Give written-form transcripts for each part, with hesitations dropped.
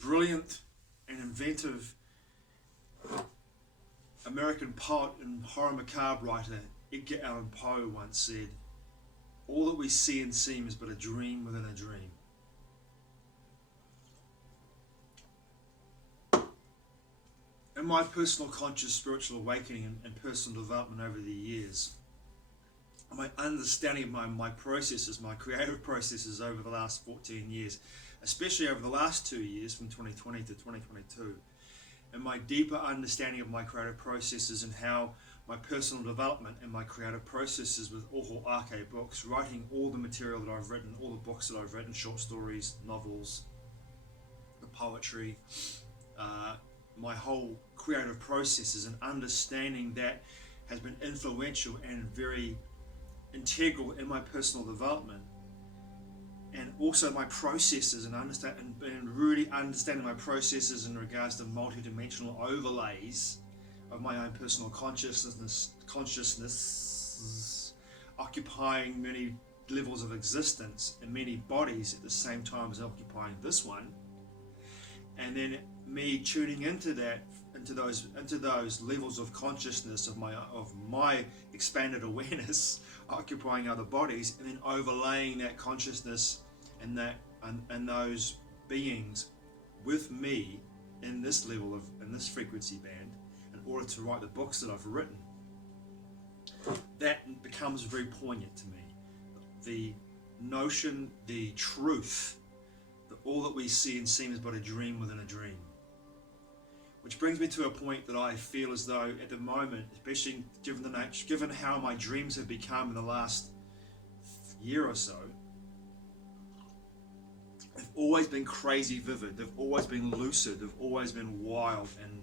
brilliant and inventive American poet and horror macabre writer Edgar Allan Poe once said, "All that we see and seem is but a dream within a dream." In my personal conscious spiritual awakening and personal development over the years, my understanding of my processes, my creative processes over the last 14 years, especially over the last 2 years from 2020 to 2022, and my deeper understanding of my creative processes and how my personal development and my creative processes with Oho Ake books, writing all the material that I've written, all the books that I've written, short stories, novels, the poetry, my whole creative processes and understanding that has been influential and very integral in my personal development, and also my processes and really understanding my processes in regards to multidimensional overlays of my own personal consciousness occupying many levels of existence in many bodies at the same time as occupying this one, and then me tuning into those levels of consciousness of my expanded awareness occupying other bodies, and then overlaying that consciousness and those beings with me in this frequency band in order to write the books that I've written. That becomes very poignant to me. The notion, the truth that all that we see and seem is but a dream within a dream. Which brings me to a point that I feel as though at the moment, especially given how my dreams have become in the last year or so, they've always been crazy vivid, they've always been lucid, they've always been wild and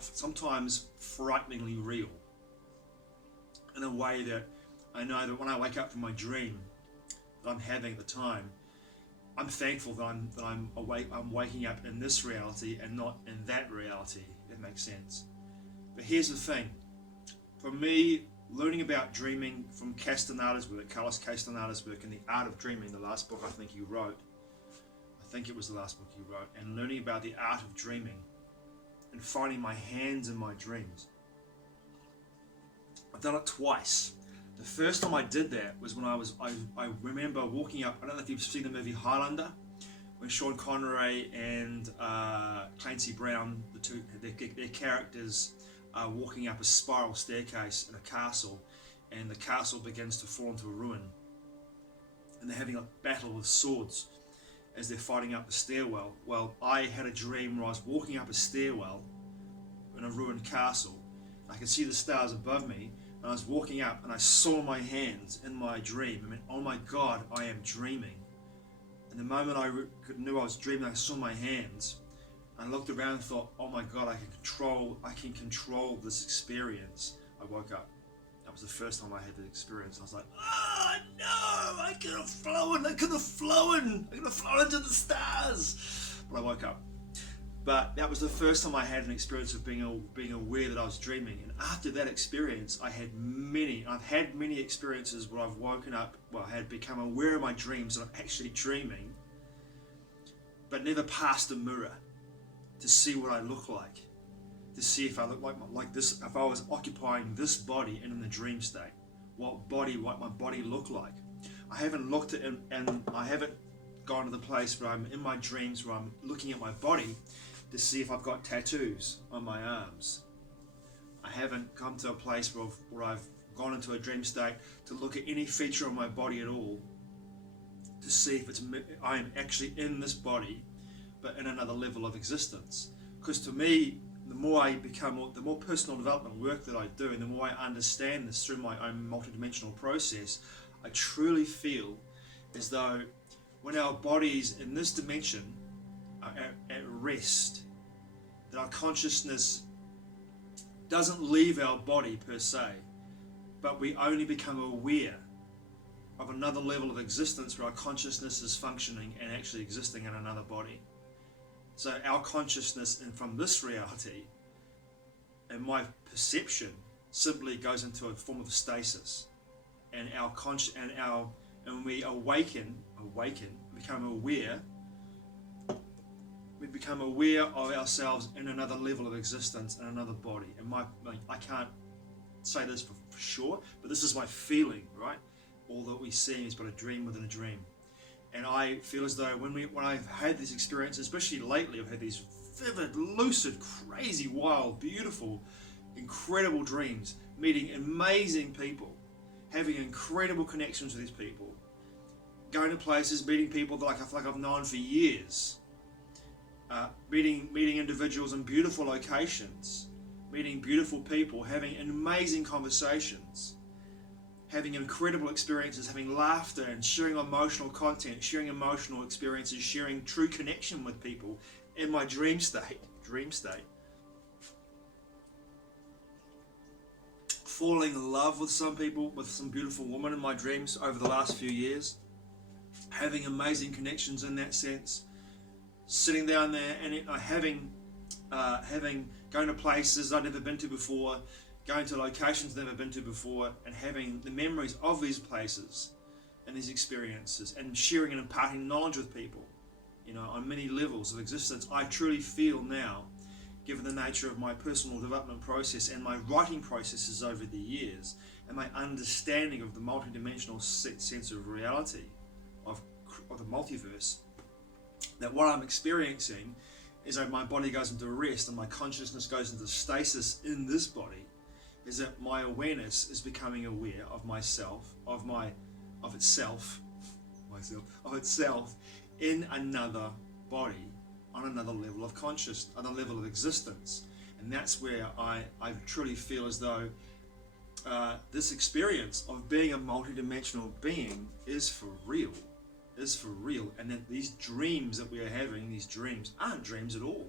sometimes frighteningly real. In a way that I know that when I wake up from my dream that I'm having at the time, I'm thankful that I'm awake. I'm waking up in this reality and not in that reality. If that makes sense. But here's the thing: for me, learning about dreaming from Castaneda's work, Carlos Castaneda's work, in The Art of Dreaming, the last book I think he wrote. I think it was the last book he wrote, and learning about the art of dreaming and finding my hands in my dreams. I've done it twice. The first time I did that was when I remember walking up. I don't know if you've seen the movie Highlander, when Sean Connery and Clancy Brown, their characters are walking up a spiral staircase in a castle, and the castle begins to fall into a ruin, and they're having a battle with swords as they're fighting up the stairwell. Well, I had a dream where I was walking up a stairwell in a ruined castle. I could see the stars above me. And I was walking up and I saw my hands in my dream. I mean, oh my God, I am dreaming. And the moment I knew I was dreaming, I saw my hands. I looked around and thought, oh my God, I can control this experience. I woke up. That was the first time I had the experience. I was like, oh no, I could have flown into the stars. But I woke up. But that was the first time I had an experience of being aware that I was dreaming. And after that experience, I've had many experiences where I've woken up, I had become aware of my dreams and I'm actually dreaming, but never passed a mirror to see what I look like, to see if I look like this, if I was occupying this body and in the dream state, what my body looked like. I haven't looked at and I haven't gone to the place where I'm in my dreams where I'm looking at my body to see if I've got tattoos on my arms. I haven't come to a place where I've gone into a dream state to look at any feature on my body at all to see if I am actually in this body but in another level of existence. Because to me, the more personal development work that I do, and the more I understand this through my own multidimensional process, I truly feel as though when our bodies in this dimension are at rest, that our consciousness doesn't leave our body per se, but we only become aware of another level of existence where our consciousness is functioning and actually existing in another body. So our consciousness from this reality and my perception simply goes into a form of stasis, and when we awaken, become aware, we become aware of ourselves in another level of existence, in another body. And I can't say this for sure, but this is my feeling, right? All that we see is but a dream within a dream. And I feel as though when I've had these experiences, especially lately, I've had these vivid, lucid, crazy, wild, beautiful, incredible dreams, meeting amazing people, having incredible connections with these people, going to places, meeting people that I feel like I've known for years, meeting individuals in beautiful locations, meeting beautiful people, having amazing conversations, having incredible experiences, having laughter and sharing emotional content, sharing emotional experiences, sharing true connection with people in my dream state, falling in love with some people, with some beautiful women in my dreams over the last few years, having amazing connections in that sense, sitting down there and going to places I'd never been to before, going to locations I've never been to before, and having the memories of these places and these experiences, and sharing and imparting knowledge with people, on many levels of existence. I truly feel now, given the nature of my personal development process and my writing processes over the years, and my understanding of the multidimensional sense of reality of the multiverse, that what I'm experiencing is that my body goes into rest and my consciousness goes into stasis in this body, is that my awareness is becoming aware of myself, of itself in another body, on another level of consciousness, another level of existence. And that's where I truly feel as though this experience of being a multidimensional being is for real, and that these dreams that we are having, these dreams aren't dreams at all.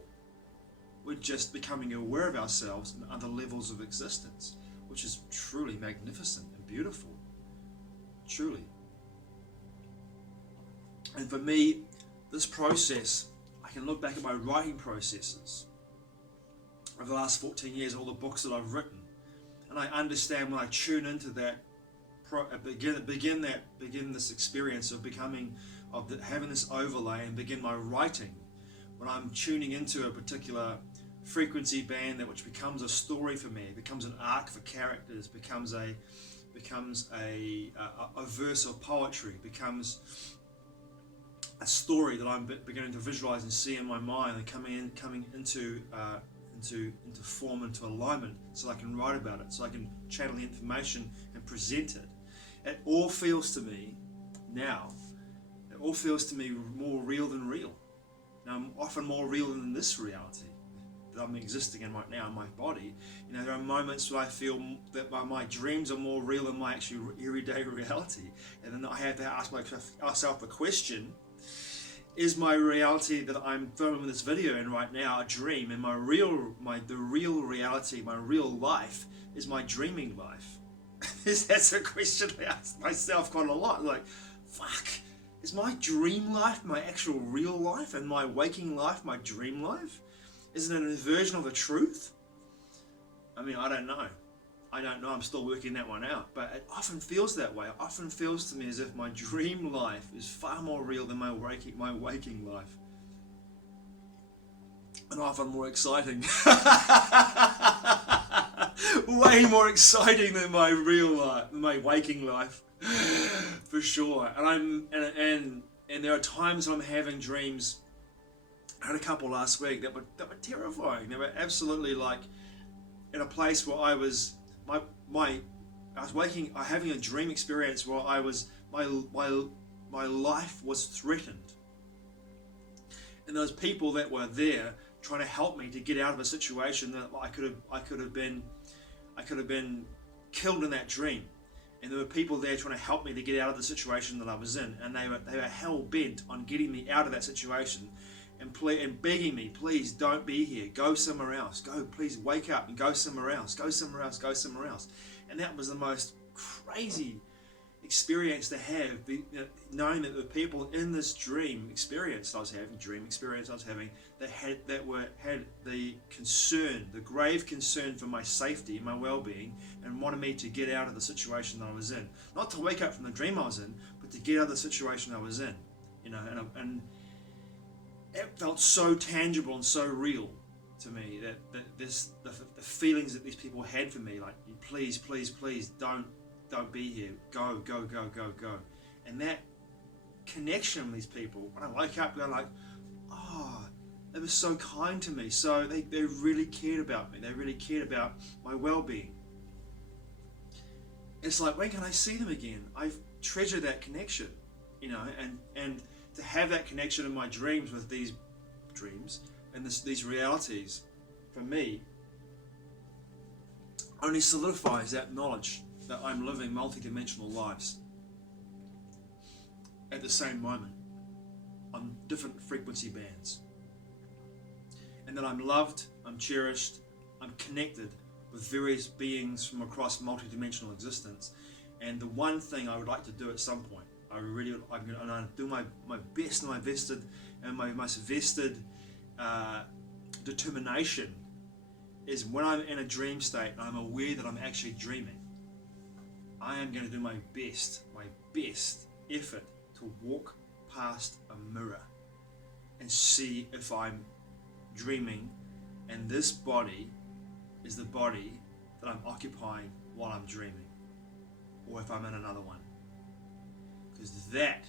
We're just becoming aware of ourselves in other levels of existence, which is truly magnificent and beautiful, truly. And for me, this process, I can look back at my writing processes over the last 14 years, all the books that I've written, and I understand when I tune into that, begin this experience of having this overlay and begin my writing, when I'm tuning into a particular frequency band which becomes a story for me, becomes an arc for characters, becomes a verse of poetry, becomes a story that I'm beginning to visualize and see in my mind, and coming into form, into alignment, so I can write about it, so I can channel the information and present it. It all feels to me now, more real than real. Now, I'm often more real than this reality that I'm existing in right now in my body. There are moments where I feel that my dreams are more real than my actual everyday reality. And then I have to ask myself the question, is my reality that I'm filming this video in right now a dream? And the real reality, my real life, is my dreaming life? That's a question I ask myself quite a lot. Like, fuck, is my dream life my actual real life, and my waking life my dream life? Is it an inversion of the truth? I mean, I don't know. I'm still working that one out. But it often feels that way. It often feels to me as if my dream life is far more real than my waking life. And often more exciting. Way more exciting than my real life, my waking life, for sure. And there are times when I'm having dreams. I had a couple last week that were terrifying. They were absolutely like in a place where I was having a dream experience where my life was threatened, and those people that were there trying to help me to get out of a situation that I could have been killed in that dream. And there were people there trying to help me to get out of the situation that I was in, and they were hell bent on getting me out of that situation, and begging me, please don't be here, go somewhere else, please wake up and go somewhere else, go somewhere else. And that was the most crazy experience to have, knowing that the people in this dream experience I was having, that had the concern, the grave concern for my safety and my well-being, and wanted me to get out of the situation that I was in. Not to wake up from the dream I was in, but to get out of the situation I was in. it felt so tangible and so real to me that the feelings that these people had for me, like, please, please, please, don't be here, go, go, go, go, go. And that connection with these people, when I woke up going like, oh, they were so kind to me. So they really cared about me. They really cared about my well-being. It's like, when can I see them again? I've treasured that connection, you know, and to have that connection in my dreams with these dreams and these realities, for me, only solidifies that knowledge that I'm living multidimensional lives at the same moment on different frequency bands, and that I'm loved, I'm cherished, I'm connected with various beings from across multidimensional existence. And the one thing I would like to do at some point, I'm going to do my best and my vested and my most vested determination is, when I'm in a dream state and I'm aware that I'm actually dreaming, I am going to do my best effort to walk past a mirror and see if I'm dreaming, and this body is the body that I'm occupying while I'm dreaming, or if I'm in another one. Because that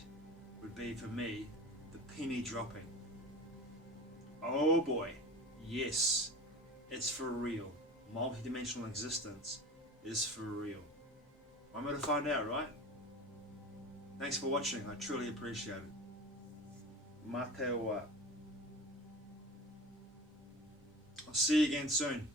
would be, for me, the penny dropping. Oh boy, yes, it's for real. Multidimensional existence is for real. I'm going to find out, right? Thanks for watching. I truly appreciate it. Mate wa. I'll see you again soon.